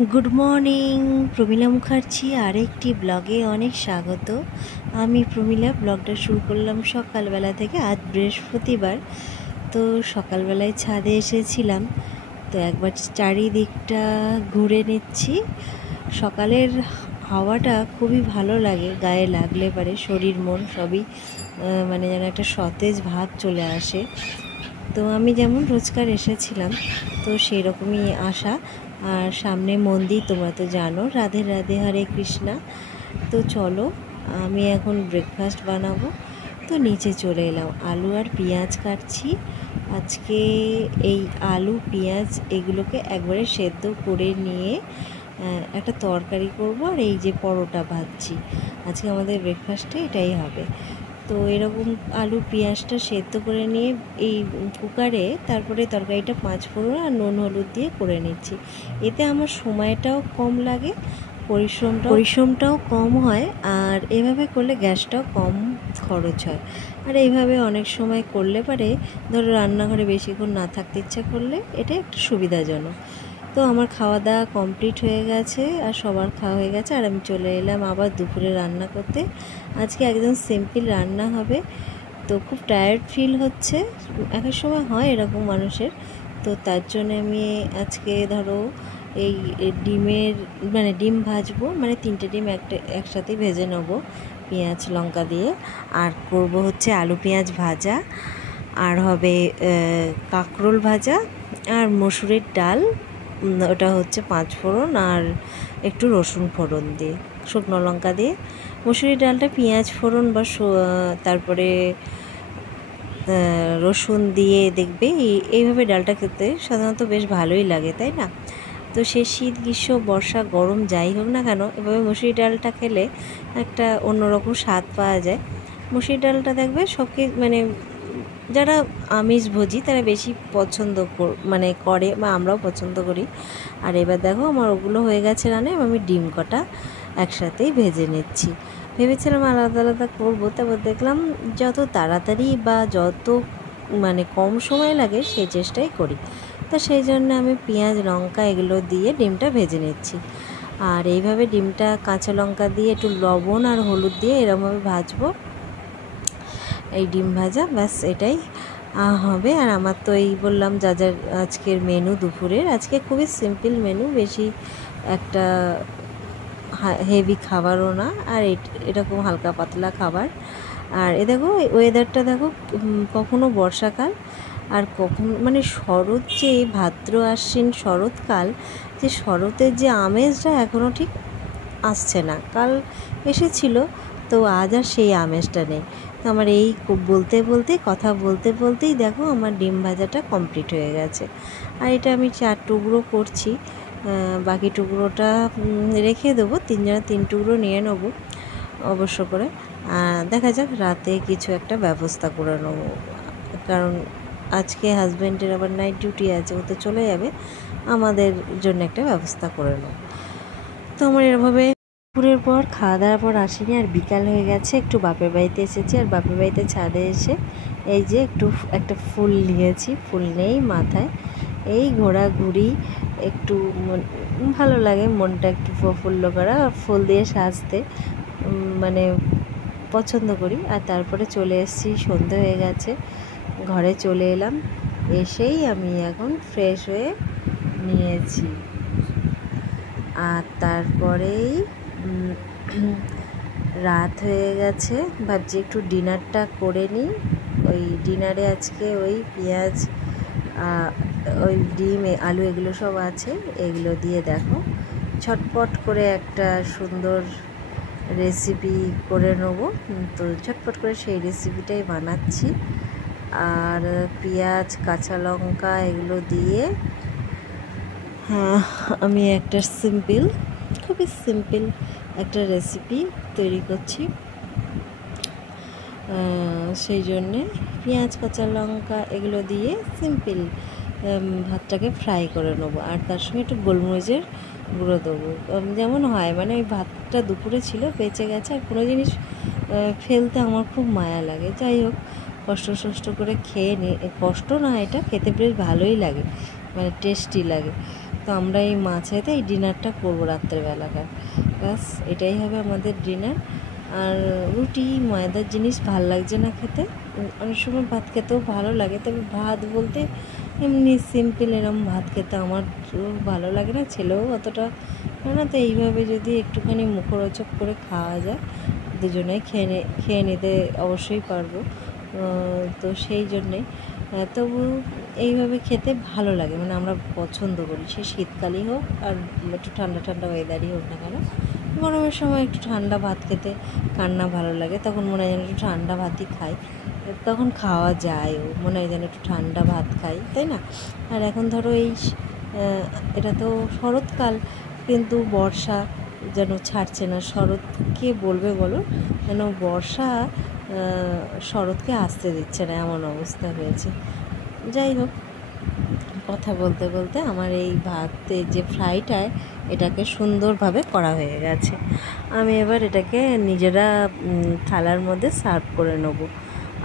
Good morning, Pramila Mukherjee আরেকটি ব্লগে অনেক স্বাগত। আমি প্রমীলা ব্লগটা শুরু করলাম সকালবেলা থেকে। আজ বৃহস্পতিবার, তো সকালবেলায় ছাদে এসেছিলাম, তো একবার চারিদিকটা ঘুরে নিচ্ছি। সকালের হাওয়াটা খুবই ভালো লাগে, গায়ে লাগলে পারে শরীর মন সবই মানে যেন একটা সতেজ ভাব চলে আসে। তো আমি যেমন রোজকার এসেছিলাম, তো সেই রকমই আসা। আর সামনে মন্দির, তোমরা তো জানো, রাধে রাধে, হরে কৃষ্ণা। তো চলো, আমি এখন ব্রেকফাস্ট বানাবো, তো নিচে চলে এলাম। আলু আর পেঁয়াজ কাটছি। আজকে এই আলু পেঁয়াজ এগুলোকে একবারে সেদ্ধ করে নিয়ে একটা তরকারি করব, আর এই যে পরোটা ভাজছি। আজকে আমাদের ব্রেকফাস্টে এটাই হবে। তো এরকম আলু পেঁয়াজটা সেদ্ধ করে নিয়ে এই কুকারে তারপরে তরকারিটা 5 ফোড়ন আর নুন হলুদ দিয়ে করে নিচ্ছি। এতে আমার সময়টাও কম লাগে, পরিশ্রমটাও কম হয়, আর এভাবে করলে গ্যাসটাও কম খরচ হয়। আর এইভাবে অনেক সময় করলে পারে, ধরো রান্নাঘরে বেশিক্ষণ না থাকতে ইচ্ছা করলে এটা একটু সুবিধাজনক। তো আমার খাওয়া দাওয়া কমপ্লিট হয়ে গেছে, আর সবার খাওয়া হয়ে গেছে, আর আমি চলে এলাম আবার দুপুরে রান্না করতে। আজকে একদম সিম্পল রান্না হবে। তো খুব টায়ার্ড ফিল হচ্ছে, এক এক সময় হয় এরকম মানুষের। তো তার জন্য আমি আজকে ধরো এই ডিম ভাজবো, মানে 3টে ডিম একসাথে ভেজে নেবো পেঁয়াজ লঙ্কা দিয়ে। আর করব হচ্ছে আলু পেঁয়াজ ভাজা, আর হবে কাঁকরোল ভাজা, আর মসুরের ডাল। ওটা হচ্ছে 5 ফোড়ন আর একটু রসুন ফোড়ন দিয়ে, শুকনো লঙ্কা দিয়ে। মসুরির ডালটা পেঁয়াজ ফোড়ন বা তারপরে রসুন দিয়ে দেখবে এইভাবে ডালটা খেতে সাধারণত বেশ ভালোই লাগে, তাই না? তো সে শীত গ্রীষ্ম বর্ষা গরম যাই হোক না কেন, এভাবে মসুরি ডালটা খেলে একটা অন্যরকম স্বাদ পাওয়া যায়। মসুরি ডালটা দেখবে মানে যারা আমিষভোজী তারা বেশি পছন্দ করে, বা আমরাও পছন্দ করি। আর এবার দেখো আমার ওগুলো হয়ে গেছে রান্না, আমি ডিম কটা একসাথেই ভেজে নিচ্ছি। ভেবেছিলাম আলাদা আলাদা করবো, তারপর দেখলাম যত তাড়াতাড়ি বা যত কম সময় লাগে সেই চেষ্টাই করি। তো সেই জন্য আমি পেঁয়াজ লঙ্কা এগুলো দিয়ে ডিমটা ভেজে নিচ্ছি। আর এইভাবে ডিমটা কাঁচা লঙ্কা দিয়ে একটু লবণ আর হলুদ দিয়ে এরকমভাবে ভাজবো। এই ডিম ভাজা ব্যাস এটাই হবে। আর আমার তো এই বললাম যা যা আজকের মেনু দুপুরের, আজকে খুবই সিম্পল মেনু, বেশি একটা হেভি খাবারও না, আর এরকম হালকা পাতলা খাবার। আর দেখো ওয়েদারটা দেখো, কখনো বর্ষাকাল আর কখন শরৎ, যে ভাদ্র আশ্বিন শরৎকাল, যে শরতের যে আমেজটা এখনও ঠিক আসছে না। কাল এসেছিল, তো আজ আর সেই আমেজটা নেই। তো আমার এই কথা বলতে বলতেই দেখো আমার ডিম ভাজাটা কমপ্লিট হয়ে গেছে। আর এটা আমি 4 টুকরো করছি, বাকি টুকরোটা রেখে দেবো। 3 জনে 3 টুকরো নিয়ে নেবো অবশ্য করে। দেখা যাক, রাতে কিছু একটা ব্যবস্থা করে নেবো, কারণ আজকে হাজব্যান্ডের আবার নাইট ডিউটি আছে, ও তো চলে যাবে, আমাদের জন্য একটা ব্যবস্থা করে নেব। তো আমার এরভাবে দুপুরের পর খাওয়া দাওয়ার পর আসিনি, আর বিকাল হয়ে গেছে, একটু বাপের বাড়িতে এসেছি। আর বাপের বাড়িতে ছাদে এসে এই যে একটা ফুল নিয়েছি, ফুল নেই মাথায়, এই ঘোরাঘুরি একটু ভালো লাগে, মনটা একটু প্রফুল্ল করা, ফুল দিয়ে সাজতে পছন্দ করি। আর তারপরে চলে এসেছি, সন্ধে হয়ে গেছে, ঘরে চলে এলাম। এসেই আমি এখন ফ্রেশ হয়ে নিয়েছি, আর তারপরেই রাত হয়ে গেছে, ভাবছি একটু ডিনারটা করে নিই। ওই ডিনারে আজকে ওই পেঁয়াজ, ওই ডিম আলু এগুলো সব আছে, এগুলো দিয়ে দেখো ছটপট করে একটা সুন্দর রেসিপি করে নেবো। তো ঝটপট করে সেই রেসিপিটাই বানাচ্ছি। আর পেঁয়াজ কাঁচা লঙ্কা এগুলো দিয়ে আমি একটা খুবই সিম্পল একটা রেসিপি তৈরি করছি। সেই জন্যে পেঁয়াজ কাঁচা লঙ্কা এগুলো দিয়ে সিম্পল ভাতটাকে ফ্রাই করে নেবো, আর তার সঙ্গে একটু গোলমরিচের গুঁড়ো দেবো। যেমন হয়, ওই ভাতটা দুপুরে ছিল, বেঁচে গেছে, আর কোনো জিনিস ফেলতে আমার খুব মায়া লাগে। যাই হোক, কষ্ট করে খেয়ে কষ্ট না, এটা খেতে বেশ ভালোই লাগে, টেস্টি লাগে। তো আমরা এই মাছেতে এই ডিনারটা করবো রাত্রেবেলাকার। ব্যাস এটাই হবে আমাদের ডিনার। আর রুটি ময়দার জিনিস ভাল লাগছে না খেতে। অনেক সময় ভাত খেতেও ভালো লাগে, তবে ভাত বলতে এমনি সিম্পল এরম ভাত খেতে আমার ভালো লাগে না, ছেলেও অতটা না। তো এইভাবে যদি একটুখানি মুখরোচক করে খাওয়া যায়, দুজনেই খেয়ে নিতে অবশ্যই পারবো। তো সেই জন্যে তবু এইভাবে খেতে ভালো লাগে, মানে আমরা পছন্দ করি। সে শীতকালই হোক আর একটু ঠান্ডা ঠান্ডা ওয়েদারই হোক না কেন। গরমের সময় একটু ঠান্ডা ভাত খেতে কার না ভালো লাগে, তখন মনে হয় যেন একটু ঠান্ডা ভাতই খাই, তখন খাওয়া যায়ও, মনে হয় যেন একটু ঠান্ডা ভাত খাই, তাই না? আর এখন ধরো এটা তো শরৎকাল, কিন্তু বর্ষা যেন ছাড়ছে না। শরৎ কে বলবে বলো, যেন বর্ষা শরৎকে আসতে দিচ্ছে না, এমন অবস্থা হয়েছে। যাই হোক, কথা বলতে বলতে আমার এই ভাতের যে ফ্রাইটা এটাকে সুন্দরভাবে করা হয়ে গেছে। আমি এবার এটাকে নিজেরা থালার মধ্যে সার্ভ করে নেব,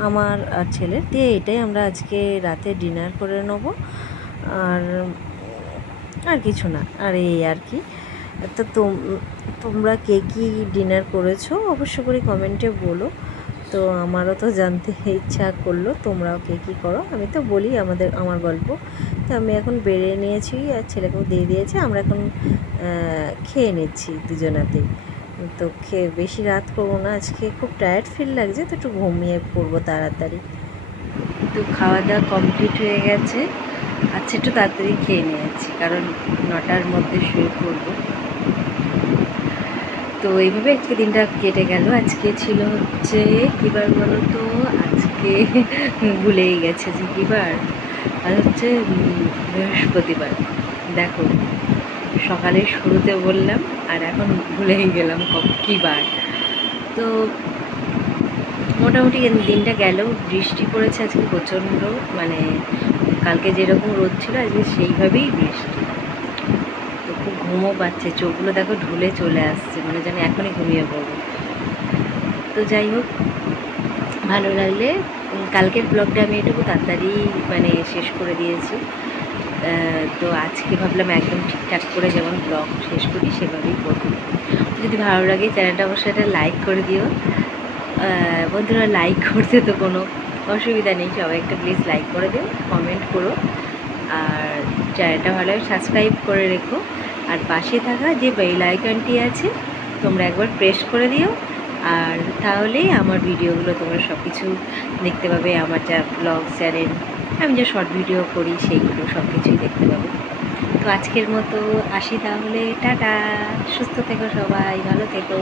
আমার আর ছেলের দিয়ে। এটাই আমরা আজকে রাতে ডিনার করে নেব, আর আর কিছু না। আর এই আর কি। তো তোমরা কে কী ডিনার করেছো অবশ্য করে কমেন্টে বলো। তো আমারও তো জানতে ইচ্ছা করলো তোমরাও কে কী করো। আমি তো বলি আমার গল্প। তো আমি এখন বেড়ে নিয়েছি আর ছেলেকেও দিয়ে দিয়েছি, আমরা এখন খেয়ে নিচ্ছি দুজনাতেই। তো খেয়ে বেশি রাত করবো না, আজকে খুব টায়ার্ড ফিল লাগছে, তো একটু ঘুমিয়ে পড়বো তাড়াতাড়ি। তো খাওয়া দাওয়া কমপ্লিট হয়ে গেছে। আচ্ছা, একটু তাড়াতাড়ি খেয়ে নিয়েছি কারণ 9টার মধ্যে শুয়ে পড়বো। তো এইভাবে আজকে দিনটা কেটে গেল। আজকে ছিল হচ্ছে কীবার বলো তো, আজকে ভুলেই গেছে যে কীবার, আর হচ্ছে বৃহস্পতিবার। দেখো, সকালে শুরুতে বললাম আর এখন ভুলেই গেলাম কী বার। তো মোটামুটি দিনটা গেল। বৃষ্টি পড়েছে আজকে প্রচণ্ড, মানে কালকে যেরকম রোদ ছিল আজকে সেইভাবেই বৃষ্টি। তো খুব ঘুমও পাচ্ছে, চোখগুলো দেখো ঢুলে চলে আসছে, মানে যেন এখনই ঘুমিয়ে পড়বো। তো যাই হোক, ভালো লাগলে কালকের ব্লগটা আমি এটুকু তাড়াতাড়ি মানে শেষ করে দিয়েছি। তো আজকে ভাবলাম একদম ঠিকঠাক করে যেমন ব্লগ শেষ করি সেভাবেই করবো। যদি ভালো লাগে চ্যানেলটা অবশ্যই একটা লাইক করে দিও। বন্ধুরা, লাইক করতে তো কোনো অসুবিধা নেই, সবাই একটা প্লিজ লাইক করে দিও, কমেন্ট করো, আর চ্যানেলটা ভালো সাবস্ক্রাইব করে রেখো। আর পাশে থাকা যে বেল আইকনটি আছে তোমরা একবার প্রেস করে দিও, আর তাহলেই আমার ভিডিওগুলো তোমরা সব কিছু দেখতে পাবে। আমার যা ব্লগ চ্যানেল, আমি যে শর্ট ভিডিও করি সেইগুলো সব কিছুই দেখতে পাবে। তো আজকের মতো আসি তাহলে, টাটা। সুস্থ থেকো সবাই, ভালো থেকো।